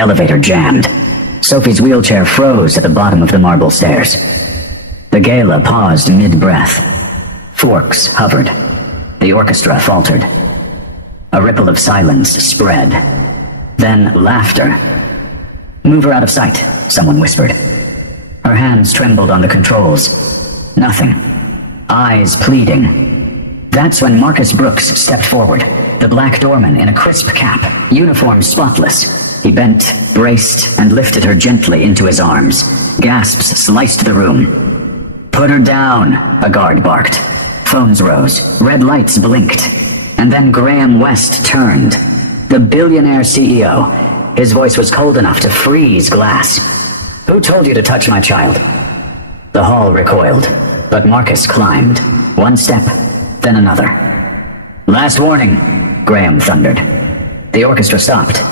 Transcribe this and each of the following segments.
elevator jammed. Sophie's wheelchair froze at the bottom of the marble stairs. The gala paused mid-breath. Forks hovered. The orchestra faltered. A ripple of silence spread. Then laughter. "Move her out of sight," someone whispered. Her hands trembled on the controls. Nothing. Eyes pleading. That's when Marcus Brooks stepped forward, the black doorman in a crisp cap, uniform spotless. He bent, braced, and lifted her gently into his arms. Gasps sliced the room. "Put her down," a guard barked. Phones rose, red lights blinked, and then Graham West turned. The billionaire CEO. His voice was cold enough to freeze glass. "Who told you to touch my child?" The hall recoiled, but Marcus climbed. One step, then another. "Last warning," Graham thundered. The orchestra stopped.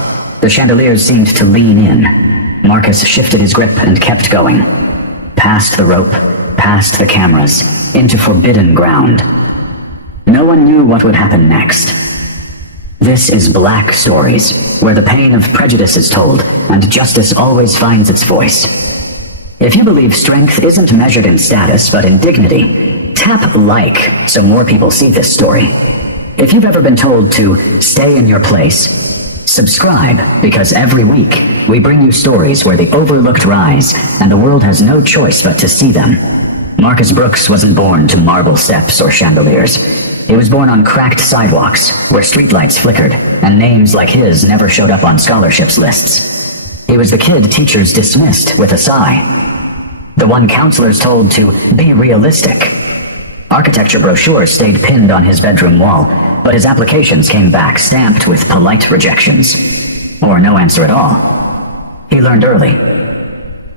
The chandeliers seemed to lean in. Marcus shifted his grip and kept going. Past the rope, past the cameras, into forbidden ground. No one knew what would happen next. This is Black Stories, where the pain of prejudice is told, and justice always finds its voice. If you believe strength isn't measured in status, but in dignity, tap like so more people see this story. If you've ever been told to stay in your place, subscribe, because every week we bring you stories where the overlooked rise, and the world has no choice but to see them. Marcus Brooks wasn't born to marble steps or chandeliers. He was born on cracked sidewalks, where streetlights flickered, and names like his never showed up on scholarships lists. He was the kid teachers dismissed with a sigh. The one counselors told to be realistic. Architecture brochures stayed pinned on his bedroom wall, but his applications came back stamped with polite rejections. Or no answer at all. He learned early.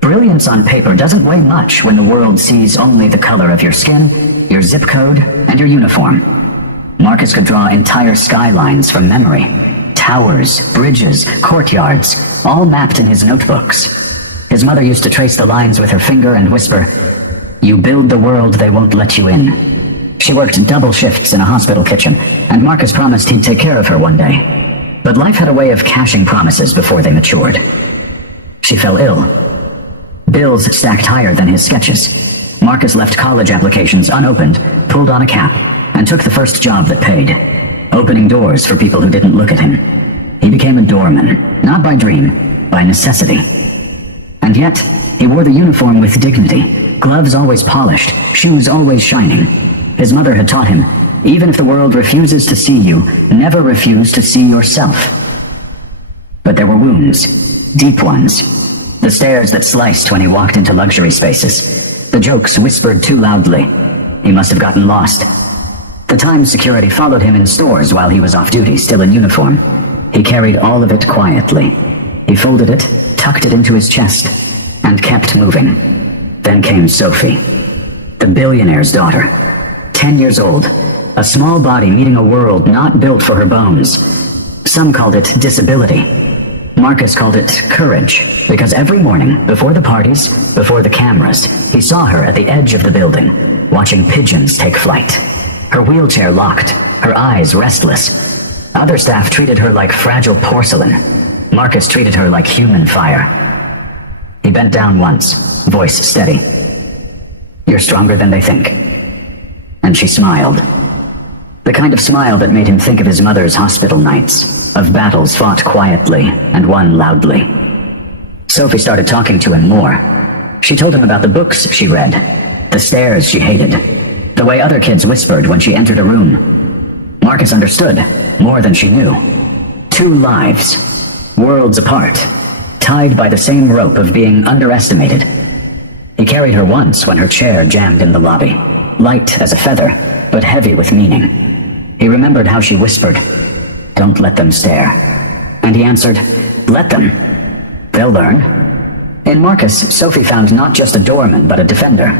Brilliance on paper doesn't weigh much when the world sees only the color of your skin, your zip code, and your uniform. Marcus could draw entire skylines from memory. Towers, bridges, courtyards, all mapped in his notebooks. His mother used to trace the lines with her finger and whisper, "You build the world they won't let you in." She worked double shifts in a hospital kitchen, and Marcus promised he'd take care of her one day. But life had a way of cashing promises before they matured. She fell ill. Bills stacked higher than his sketches. Marcus left college applications unopened, pulled on a cap, and took the first job that paid, opening doors for people who didn't look at him. He became a doorman, not by dream, by necessity. And yet, he wore the uniform with dignity, gloves always polished, shoes always shining. His mother had taught him, even if the world refuses to see you, never refuse to see yourself. But there were wounds, deep ones. The stares that sliced when he walked into luxury spaces. The jokes whispered too loudly. He must have gotten lost. The Times security followed him in stores while he was off duty, still in uniform. He carried all of it quietly. He folded it, tucked it into his chest, and kept moving. Then came Sophie, the billionaire's daughter. 10 years old, a small body meeting a world not built for her bones. Some called it disability. Marcus called it courage, because every morning, before the parties, before the cameras, he saw her at the edge of the building, watching pigeons take flight. Her wheelchair locked, her eyes restless. Other staff treated her like fragile porcelain. Marcus treated her like human fire. He bent down once, voice steady. "You're stronger than they think." And she smiled. The kind of smile that made him think of his mother's hospital nights, of battles fought quietly and won loudly. Sophie started talking to him more. She told him about the books she read, the stares she hated, the way other kids whispered when she entered a room. Marcus understood, more than she knew. 2 lives, worlds apart, tied by the same rope of being underestimated. He carried her once when her chair jammed in the lobby, light as a feather, but heavy with meaning. He remembered how she whispered, "Don't let them stare." And he answered, "Let them. They'll learn." In Marcus, Sophie found not just a doorman, but a defender.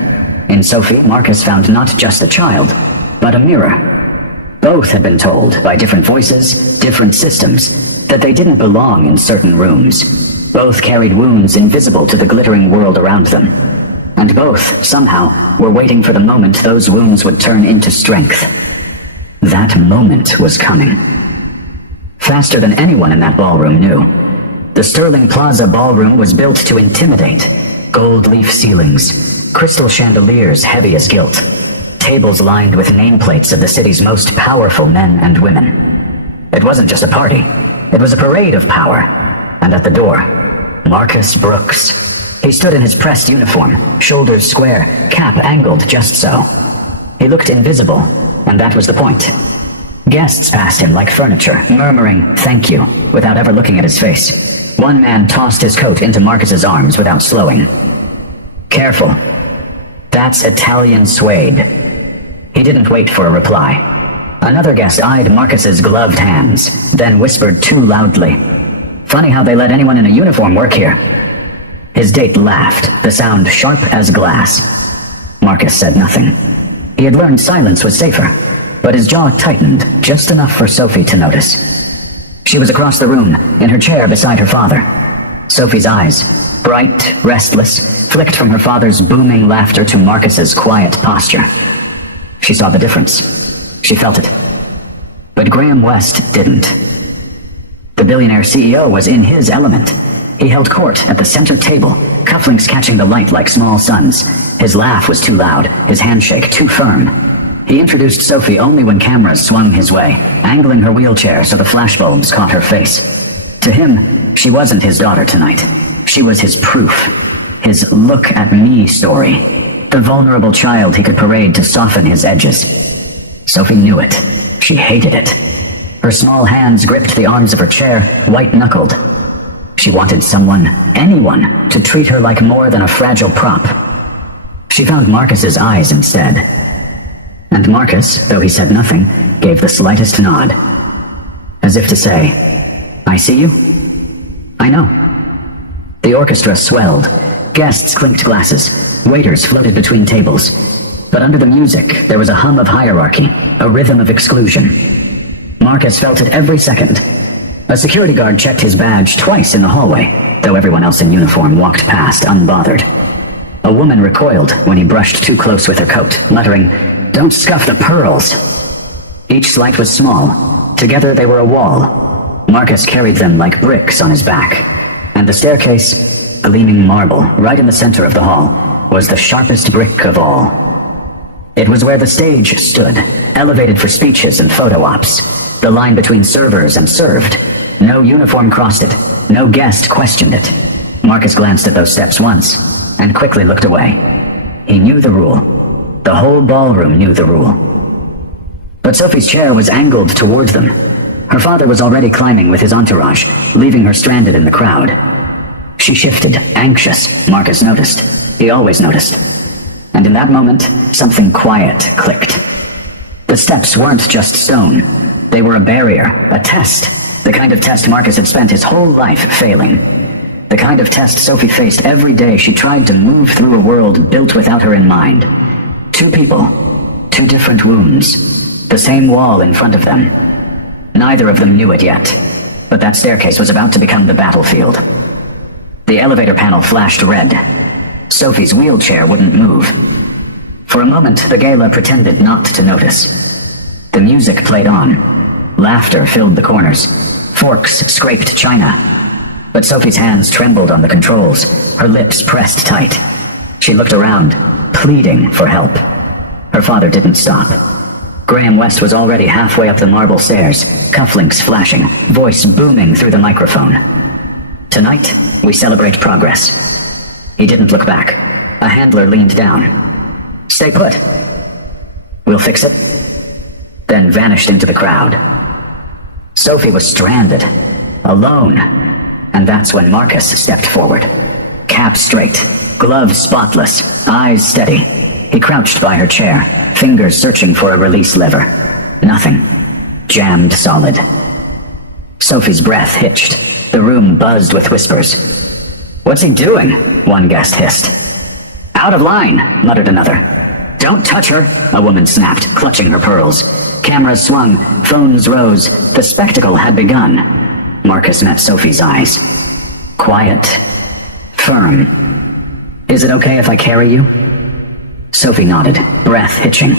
In Sophie, Marcus found not just a child, but a mirror. Both had been told, by different voices, different systems, that they didn't belong in certain rooms. Both carried wounds invisible to the glittering world around them. And both, somehow, were waiting for the moment those wounds would turn into strength. That moment was coming. Faster than anyone in that ballroom knew. The Sterling Plaza ballroom was built to intimidate. Gold leaf ceilings, crystal chandeliers heavy as gilt, tables lined with nameplates of the city's most powerful men and women. It wasn't just a party, it was a parade of power. And at the door, Marcus Brooks. He stood in his pressed uniform, shoulders square, cap angled just so. He looked invisible, and that was the point. Guests passed him like furniture, murmuring "thank you" without ever looking at his face. One man tossed his coat into Marcus's arms without slowing. "Careful. That's Italian suede." He didn't wait for a reply. Another guest eyed Marcus's gloved hands, then whispered too loudly, "Funny how they let anyone in a uniform work here." His date laughed, the sound sharp as glass. Marcus said nothing. He had learned silence was safer, but his jaw tightened just enough for Sophie to notice. She was across the room, in her chair beside her father. Sophie's eyes, bright, restless, flicked from her father's booming laughter to Marcus's quiet posture. She saw the difference. She felt it. But Graham West didn't. The billionaire CEO was in his element. He held court at the center table, cufflinks catching the light like small suns. His laugh was too loud, his handshake too firm. He introduced Sophie only when cameras swung his way, angling her wheelchair so the flashbulbs caught her face. To him, she wasn't his daughter tonight. She was his proof. His look at me story. The vulnerable child he could parade to soften his edges. Sophie knew it. She hated it. Her small hands gripped the arms of her chair, white-knuckled. She wanted someone, anyone, to treat her like more than a fragile prop. She found Marcus's eyes instead. And Marcus, though he said nothing, gave the slightest nod. As if to say, "I see you. I know." The orchestra swelled. Guests clinked glasses. Waiters floated between tables. But under the music, there was a hum of hierarchy, a rhythm of exclusion. Marcus felt it every second. A security guard checked his badge twice in the hallway, though everyone else in uniform walked past unbothered. A woman recoiled when he brushed too close with her coat, muttering, "Don't scuff the pearls." Each slight was small. Together they were a wall. Marcus carried them like bricks on his back. And the staircase, gleaming marble, right in the center of the hall, was the sharpest brick of all. It was where the stage stood, elevated for speeches and photo ops. The line between servers and served. No uniform crossed it. No guest questioned it. Marcus glanced at those steps once, and quickly looked away. He knew the rule. The whole ballroom knew the rule. But Sophie's chair was angled toward them. Her father was already climbing with his entourage, leaving her stranded in the crowd. She shifted, anxious. Marcus noticed. He always noticed. And in that moment, something quiet clicked. The steps weren't just stone. They were a barrier, a test. The kind of test Marcus had spent his whole life failing. The kind of test Sophie faced every day she tried to move through a world built without her in mind. Two people, two different wounds, the same wall in front of them. Neither of them knew it yet, but that staircase was about to become the battlefield. The elevator panel flashed red. Sophie's wheelchair wouldn't move. For a moment, the gala pretended not to notice. The music played on. Laughter filled the corners. Forks scraped china. But Sophie's hands trembled on the controls, her lips pressed tight. She looked around, pleading for help. Her father didn't stop. Graham West was already halfway up the marble stairs, cufflinks flashing, voice booming through the microphone. "Tonight, we celebrate progress." He didn't look back. A handler leaned down. "Stay put. We'll fix it." Then vanished into the crowd. Sophie was stranded, alone, and that's when Marcus stepped forward. Cap straight, gloves spotless, eyes steady. He crouched by her chair, fingers searching for a release lever. Nothing. Jammed solid. Sophie's breath hitched. The room buzzed with whispers. "What's he doing?" one guest hissed. "Out of line," muttered another. "Don't touch her," a woman snapped, clutching her pearls. Cameras swung, phones rose. The spectacle had begun. Marcus met Sophie's eyes. Quiet. Firm. "Is it okay if I carry you?" Sophie nodded, breath hitching.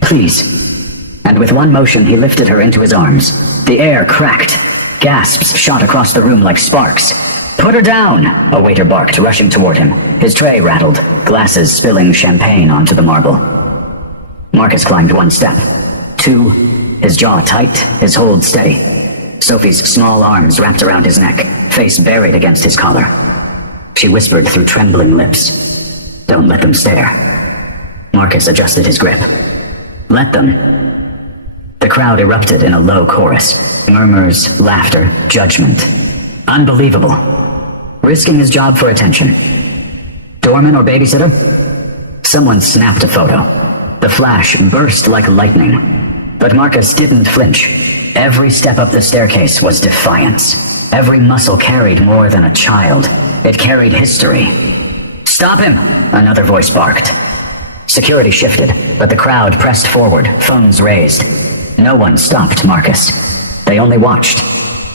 "Please." And with one motion he lifted her into his arms. The air cracked. Gasps shot across the room like sparks. "Put her down!" a waiter barked, rushing toward him. His tray rattled, glasses spilling champagne onto the marble. Marcus climbed 1 step. 2, his jaw tight, his hold steady. Sophie's small arms wrapped around his neck, face buried against his collar. She whispered through trembling lips, "Don't let them stare." Marcus adjusted his grip. "Let them." The crowd erupted in a low chorus. Murmurs, laughter, judgment. Unbelievable. Risking his job for attention. Doorman or babysitter? Someone snapped a photo. The flash burst like lightning. But Marcus didn't flinch. Every step up the staircase was defiance. Every muscle carried more than a child. It carried history. "Stop him!" another voice barked. Security shifted, but the crowd pressed forward, phones raised. No one stopped Marcus. They only watched.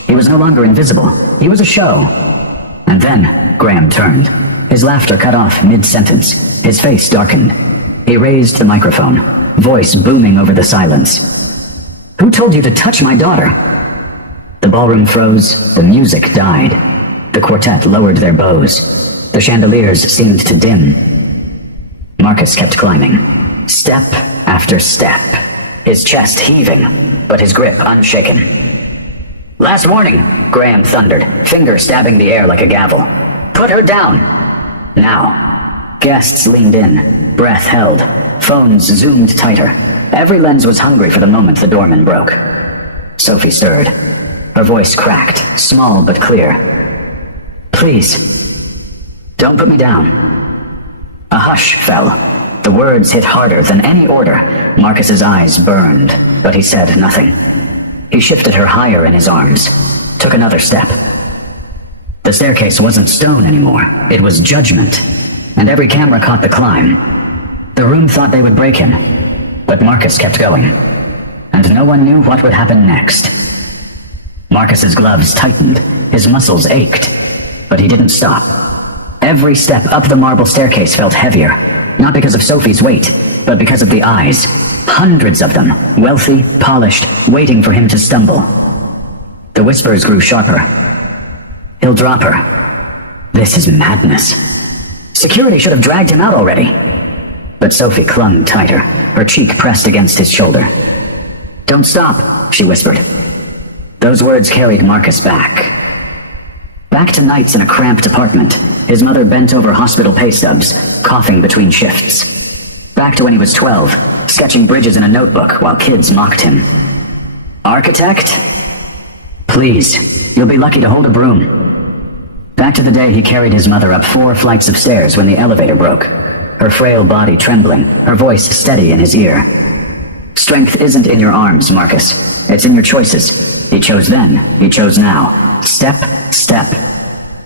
He was no longer invisible. He was a show. And then Graham turned. His laughter cut off mid-sentence. His face darkened. He raised the microphone, voice booming over the silence. "Who told you to touch my daughter?" The ballroom froze. The music died. The quartet lowered their bows. The chandeliers seemed to dim. Marcus kept climbing, step after step, his chest heaving, but his grip unshaken. "Last warning," Graham thundered, finger stabbing the air like a gavel. "Put her down!" Now. Guests leaned in, breath held, phones zoomed tighter. Every lens was hungry for the moment the doorman broke. Sophie stirred. Her voice cracked, small but clear. "Please, don't put me down." A hush fell. The words hit harder than any order. Marcus's eyes burned, but he said nothing. He shifted her higher in his arms, took another step. The staircase wasn't stone anymore. It was judgment, and every camera caught the climb. The room thought they would break him, but Marcus kept going, and no one knew what would happen next. Marcus's gloves tightened, his muscles ached, but he didn't stop. Every step up the marble staircase felt heavier, not because of Sophie's weight, but because of the eyes. Hundreds of them, wealthy, polished, waiting for him to stumble. The whispers grew sharper. "He'll drop her. This is madness. Security should have dragged him out already." But Sophie clung tighter, her cheek pressed against his shoulder. "Don't stop," she whispered. Those words carried Marcus back. Back to nights in a cramped apartment, his mother bent over hospital pay stubs, coughing between shifts. Back to when he was 12, sketching bridges in a notebook while kids mocked him. Architect? Please, you'll be lucky to hold a broom. Back to the day he carried his mother up 4 flights of stairs when the elevator broke, her frail body trembling, her voice steady in his ear. "Strength isn't in your arms, Marcus. It's in your choices. He chose then, he chose now. Step, step,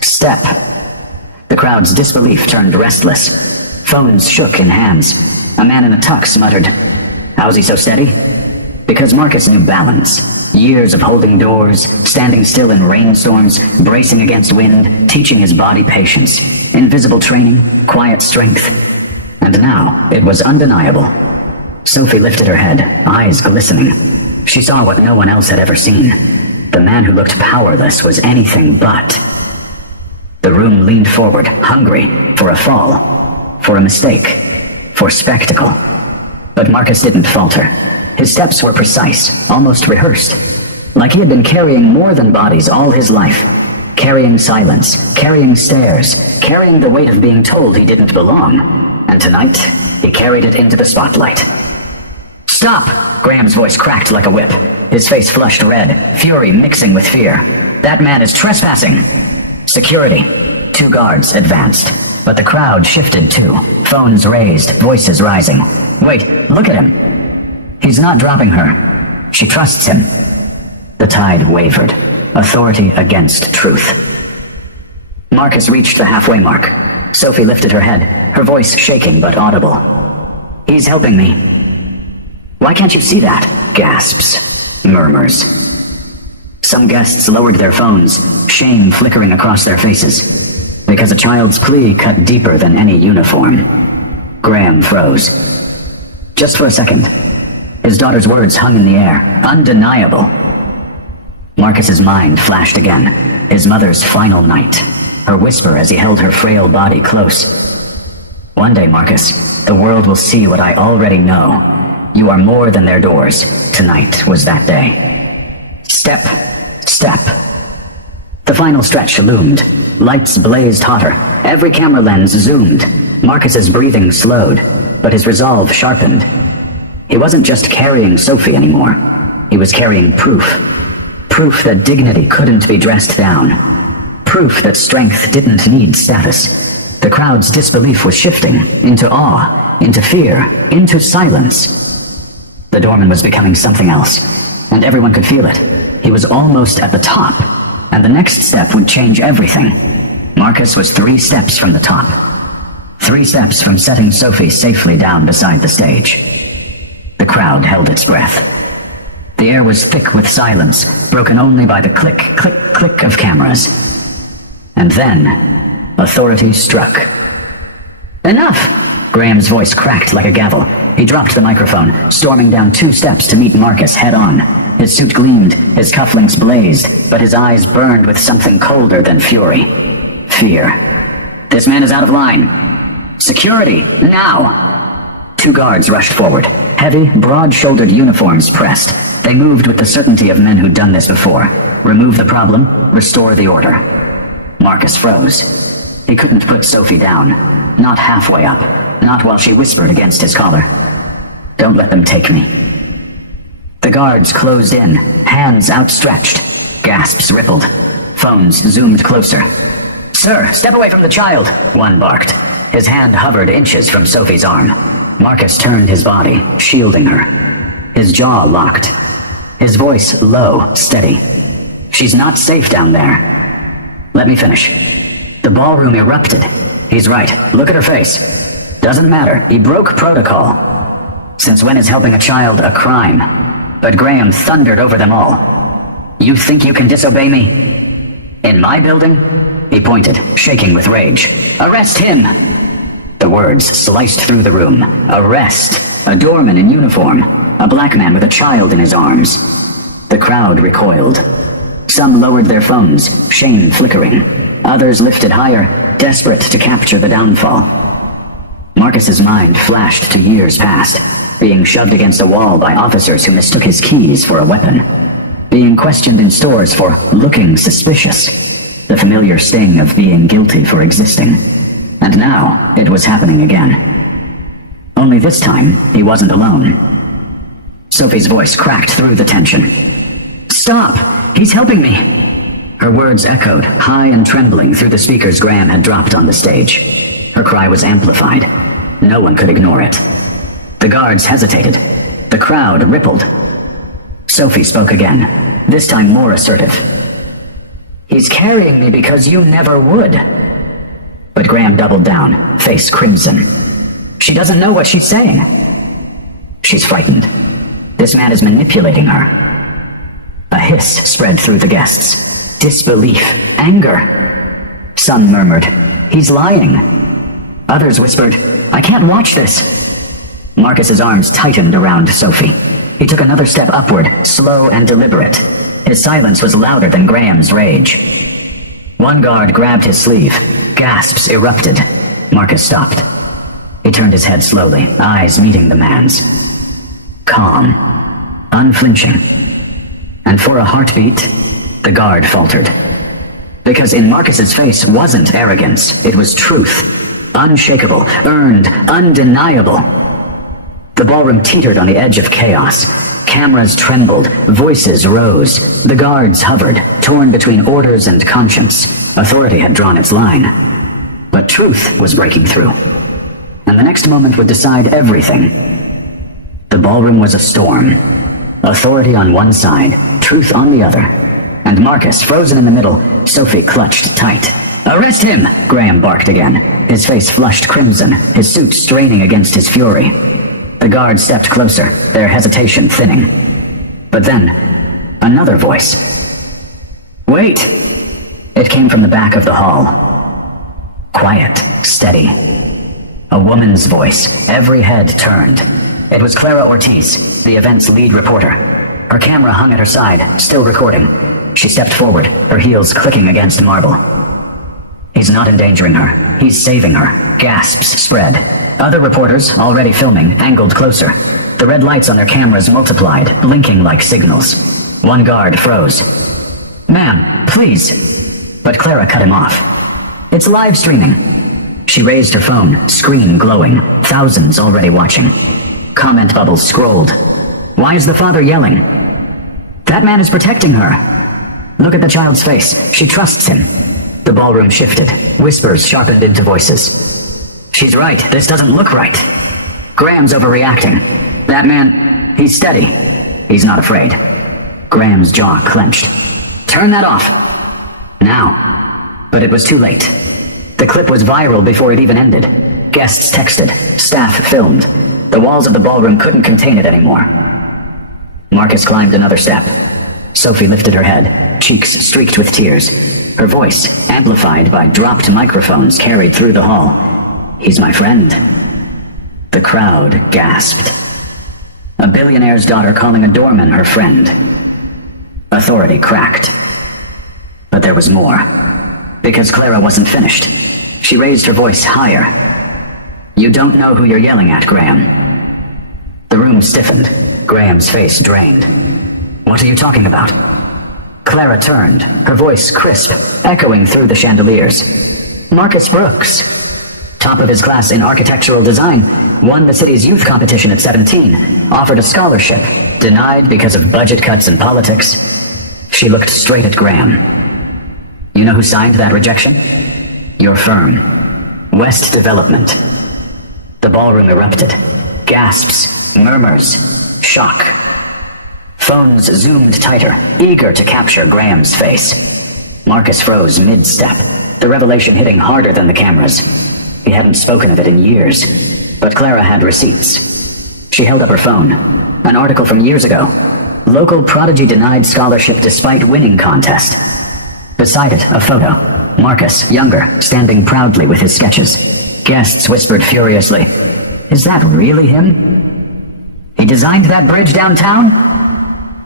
step." The crowd's disbelief turned restless. Phones shook in hands. A man in a tux muttered, "How's he so steady?" Because Marcus knew balance. Years of holding doors, standing still in rainstorms, bracing against wind, teaching his body patience. Invisible training, quiet strength. And now it was undeniable. Sophie lifted her head, eyes glistening. She saw what no one else had ever seen. The man who looked powerless was anything but. The room leaned forward, hungry for a fall, for a mistake, for spectacle. But Marcus didn't falter. His steps were precise, almost rehearsed, like he had been carrying more than bodies all his life. Carrying silence, carrying stares, carrying the weight of being told he didn't belong. And tonight, he carried it into the spotlight. "Stop!" Graham's voice cracked like a whip. His face flushed red, fury mixing with fear. "That man is trespassing!" Security. 2 guards advanced, but the crowd shifted too. Phones raised, voices rising. "Wait, look at him. He's not dropping her. She trusts him." The tide wavered. Authority against truth. Marcus reached the halfway mark. Sophie lifted her head, her voice shaking but audible. "He's helping me." "Why can't you see that?" Gasps. Murmurs. Some guests lowered their phones, shame flickering across their faces. Because a child's plea cut deeper than any uniform. Graham froze. Just for a second. His daughter's words hung in the air, undeniable. Marcus's mind flashed again. His mother's final night. Her whisper as he held her frail body close. "One day, Marcus, the world will see what I already know. You are more than their doors. Tonight was that day." Step, step. The final stretch loomed. Lights blazed hotter. Every camera lens zoomed. Marcus's breathing slowed, but his resolve sharpened. He wasn't just carrying Sophie anymore. He was carrying proof. Proof that dignity couldn't be dressed down. Proof that strength didn't need status. The crowd's disbelief was shifting into awe, into fear, into silence. The doorman was becoming something else, and everyone could feel it. He was almost at the top, and the next step would change everything. Marcus was 3 steps from the top. 3 steps from setting Sophie safely down beside the stage. The crowd held its breath. The air was thick with silence, broken only by the click, click, click of cameras. And then, authority struck. "Enough!" Graham's voice cracked like a gavel. He dropped the microphone, storming down 2 steps to meet Marcus head-on. His suit gleamed, his cufflinks blazed, but his eyes burned with something colder than fury. Fear. "This man is out of line. Security, now!" 2 guards rushed forward. Heavy, broad-shouldered uniforms pressed. They moved with the certainty of men who'd done this before. Remove the problem, restore the order. Marcus froze. He couldn't put Sophie down. Not halfway up. Not while she whispered against his collar. "Don't let them take me." The guards closed in, hands outstretched. Gasps rippled. Phones zoomed closer. "Sir, step away from the child," one barked. His hand hovered inches from Sophie's arm. Marcus turned his body, shielding her. His jaw locked. His voice low, steady. "She's not safe down there." "Let me finish." The ballroom erupted. He's right. Look at her face. Doesn't matter. He broke protocol. Since when is helping a child a crime? But Graham thundered over them all. "You think you can disobey me? In my building?" He pointed, shaking with rage. "Arrest him!" The words sliced through the room. Arrest! A doorman in uniform. A black man with a child in his arms. The crowd recoiled. Some lowered their phones, shame flickering. Others lifted higher, desperate to capture the downfall. Marcus's mind flashed to years past, being shoved against a wall by officers who mistook his keys for a weapon. Being questioned in stores for looking suspicious. The familiar sting of being guilty for existing. And now, it was happening again. Only this time, he wasn't alone. Sophie's voice cracked through the tension. "Stop! He's helping me!" Her words echoed, high and trembling through the speakers Graham had dropped on the stage. Her cry was amplified. No one could ignore it. The guards hesitated. The crowd rippled. Sophie spoke again, this time more assertive. "He's carrying me because you never would." But Graham doubled down, face crimson. "She doesn't know what she's saying." "She's frightened. This man is manipulating her." A hiss spread through the guests. Disbelief, anger. Some murmured, "He's lying." Others whispered, "I can't watch this." Marcus's arms tightened around Sophie. He took another step upward, slow and deliberate. His silence was louder than Graham's rage. One guard grabbed his sleeve. Gasps erupted. Marcus stopped. He turned his head slowly, eyes meeting the man's. Calm. Unflinching. And for a heartbeat, the guard faltered. Because in Marcus's face wasn't arrogance, it was truth. Unshakable, earned, undeniable. The ballroom teetered on the edge of chaos. Cameras trembled, voices rose. The guards hovered, torn between orders and conscience. Authority had drawn its line. But truth was breaking through. And the next moment would decide everything. The ballroom was a storm. Authority on one side, truth on the other. And Marcus, frozen in the middle, Sophie clutched tight. "Arrest him!" Graham barked again. His face flushed crimson, his suit straining against his fury. The guards stepped closer, their hesitation thinning. But then, another voice. "Wait!" It came from the back of the hall. Quiet, steady. A woman's voice, every head turned. It was Clara Ortiz, the event's lead reporter. Her camera hung at her side, still recording. She stepped forward, her heels clicking against marble. He's not endangering her. He's saving her. Gasps spread. Other reporters, already filming, angled closer. The red lights on their cameras multiplied, blinking like signals. One guard froze. "Ma'am, please." But Clara cut him off. "It's live streaming." She raised her phone, screen glowing. Thousands already watching. Comment bubbles scrolled. "Why is the father yelling?" "That man is protecting her." "Look at the child's face. She trusts him." The ballroom shifted. Whispers sharpened into voices. "She's right. This doesn't look right." "Graham's overreacting. That man, he's steady. He's not afraid." Graham's jaw clenched. "Turn that off. Now." But it was too late. The clip was viral before it even ended. Guests texted. Staff filmed. The walls of the ballroom couldn't contain it anymore. Marcus climbed another step. Sophie lifted her head, cheeks streaked with tears. Her voice, amplified by dropped microphones, carried through the hall. "He's my friend." The crowd gasped. A billionaire's daughter calling a doorman her friend. Authority cracked. But there was more. Because Clara wasn't finished. She raised her voice higher. "You don't know who you're yelling at, Graham." The room stiffened. Graham's face drained. "What are you talking about?" Clara turned, her voice crisp, echoing through the chandeliers. "Marcus Brooks. Top of his class in architectural design, won the city's youth competition at 17, offered a scholarship, denied because of budget cuts and politics." She looked straight at Graham. "You know who signed that rejection? Your firm. West Development." The ballroom erupted. Gasps, murmurs, shock. Phones zoomed tighter, eager to capture Graham's face. Marcus froze mid-step, the revelation hitting harder than the cameras. He hadn't spoken of it in years, but Clara had receipts. She held up her phone. An article from years ago. Local prodigy denied scholarship despite winning contest. Beside it, a photo. Marcus, younger, standing proudly with his sketches. Guests whispered furiously, "Is that really him? He designed that bridge downtown?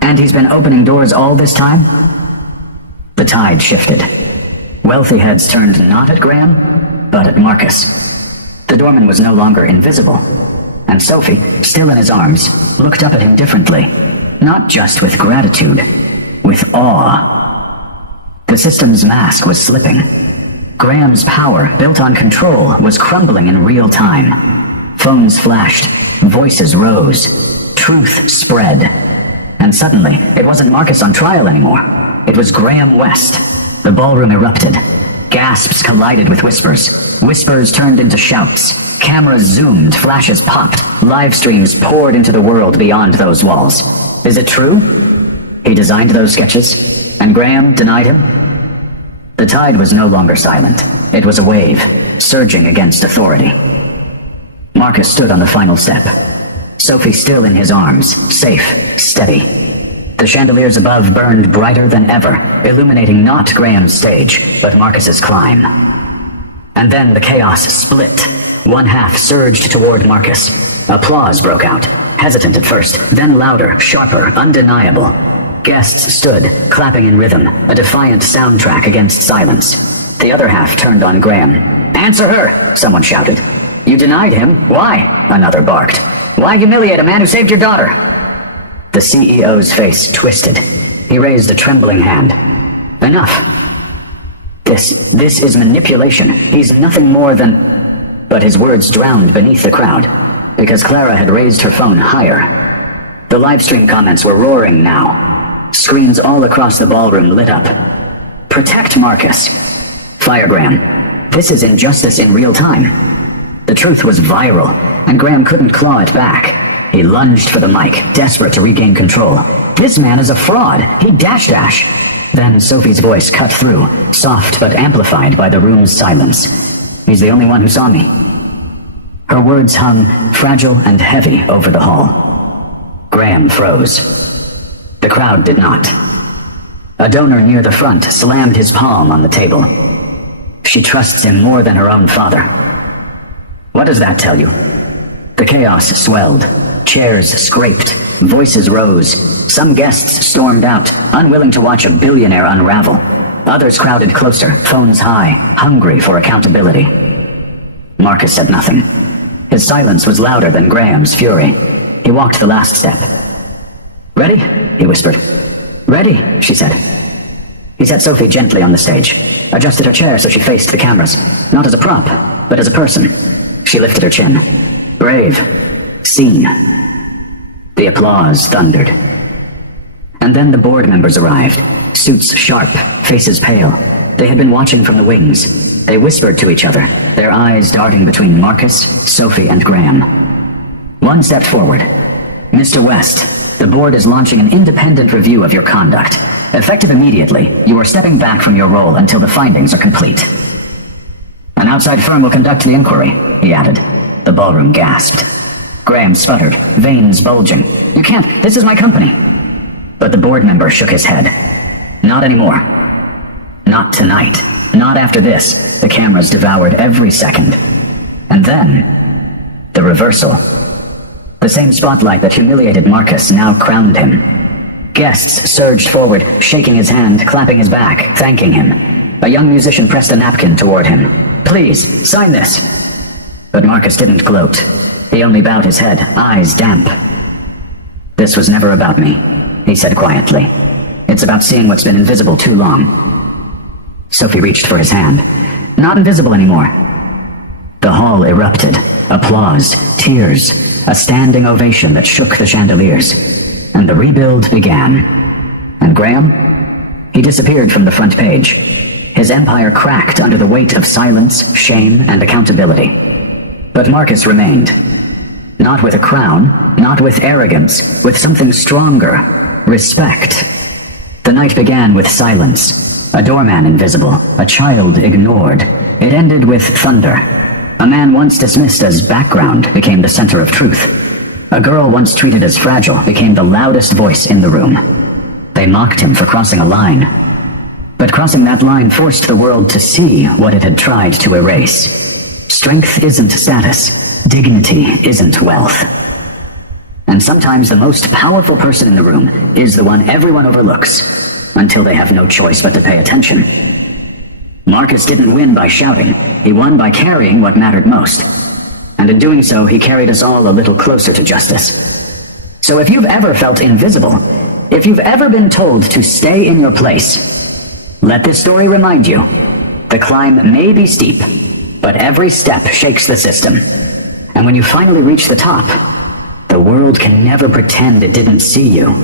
And he's been opening doors all this time?" The tide shifted. Wealthy heads turned not at Graham, but at Marcus. The doorman was no longer invisible, and Sophie, still in his arms, looked up at him differently, not just with gratitude, with awe. The system's mask was slipping. Graham's power, built on control, was crumbling in real time. Phones flashed, voices rose, truth spread. And suddenly, it wasn't Marcus on trial anymore. It was Graham West. The ballroom erupted. Gasps collided with whispers. Whispers turned into shouts. Cameras zoomed, flashes popped. Live streams poured into the world beyond those walls. Is it true? He designed those sketches, and Graham denied him? The tide was no longer silent. It was a wave, surging against authority. Marcus stood on the final step. Sophie still in his arms, safe, steady. The chandeliers above burned brighter than ever, illuminating not Graham's stage, but Marcus's climb. And then the chaos split. One half surged toward Marcus. Applause broke out, hesitant at first, then louder, sharper, undeniable. Guests stood, clapping in rhythm, a defiant soundtrack against silence. The other half turned on Graham. "Answer her!" someone shouted. "You denied him? Why?" another barked. "Why humiliate a man who saved your daughter?" The CEO's face twisted. He raised a trembling hand. "Enough. This is manipulation. He's nothing more than..." But his words drowned beneath the crowd, because Clara had raised her phone higher. The livestream comments were roaring now. Screens all across the ballroom lit up. "Protect Marcus. Fire Graham. This is injustice in real time." The truth was viral, and Graham couldn't claw it back. He lunged for the mic, desperate to regain control. "This man is a fraud. He dash. Then Sophie's voice cut through, soft but amplified by the room's silence. "He's the only one who saw me." Her words hung, fragile and heavy, over the hall. Graham froze. The crowd did not. A donor near the front slammed his palm on the table. "She trusts him more than her own father." "What does that tell you?" The chaos swelled. Chairs scraped. Voices rose. Some guests stormed out, unwilling to watch a billionaire unravel. Others crowded closer, phones high, hungry for accountability. Marcus said nothing. His silence was louder than Graham's fury. He walked the last step. "Ready?" he whispered. "Ready," she said. He set Sophie gently on the stage, adjusted her chair so she faced the cameras, not as a prop, but as a person. She lifted her chin. Brave. Seen. The applause thundered. And then the board members arrived, suits sharp, faces pale. They had been watching from the wings. They whispered to each other, their eyes darting between Marcus, Sophie, and Graham. One stepped forward. "Mr. West, the board is launching an independent review of your conduct. Effective immediately, you are stepping back from your role until the findings are complete." "An outside firm will conduct the inquiry," he added. The ballroom gasped. Graham sputtered, veins bulging. "You can't, this is my company." But the board member shook his head. "Not anymore. Not tonight. Not after this." The cameras devoured every second. And then, the reversal. The same spotlight that humiliated Marcus now crowned him. Guests surged forward, shaking his hand, clapping his back, thanking him. A young musician pressed a napkin toward him. "Please, sign this." But Marcus didn't gloat. He only bowed his head, eyes damp. "This was never about me," he said quietly. "It's about seeing what's been invisible too long." Sophie reached for his hand. "Not invisible anymore." The hall erupted. Applause, tears, a standing ovation that shook the chandeliers. And the rebuild began. And Graham? He disappeared from the front page. His empire cracked under the weight of silence, shame, and accountability. But Marcus remained. Not with a crown, not with arrogance, with something stronger. Respect. The night began with silence. A doorman invisible, a child ignored. It ended with thunder. A man once dismissed as background became the center of truth. A girl once treated as fragile became the loudest voice in the room. They mocked him for crossing a line. But crossing that line forced the world to see what it had tried to erase. Strength isn't status. Dignity isn't wealth. And sometimes the most powerful person in the room is the one everyone overlooks, until they have no choice but to pay attention. Marcus didn't win by shouting. He won by carrying what mattered most. And in doing so, he carried us all a little closer to justice. So if you've ever felt invisible, if you've ever been told to stay in your place, let this story remind you, the climb may be steep, but every step shakes the system. And when you finally reach the top, the world can never pretend it didn't see you.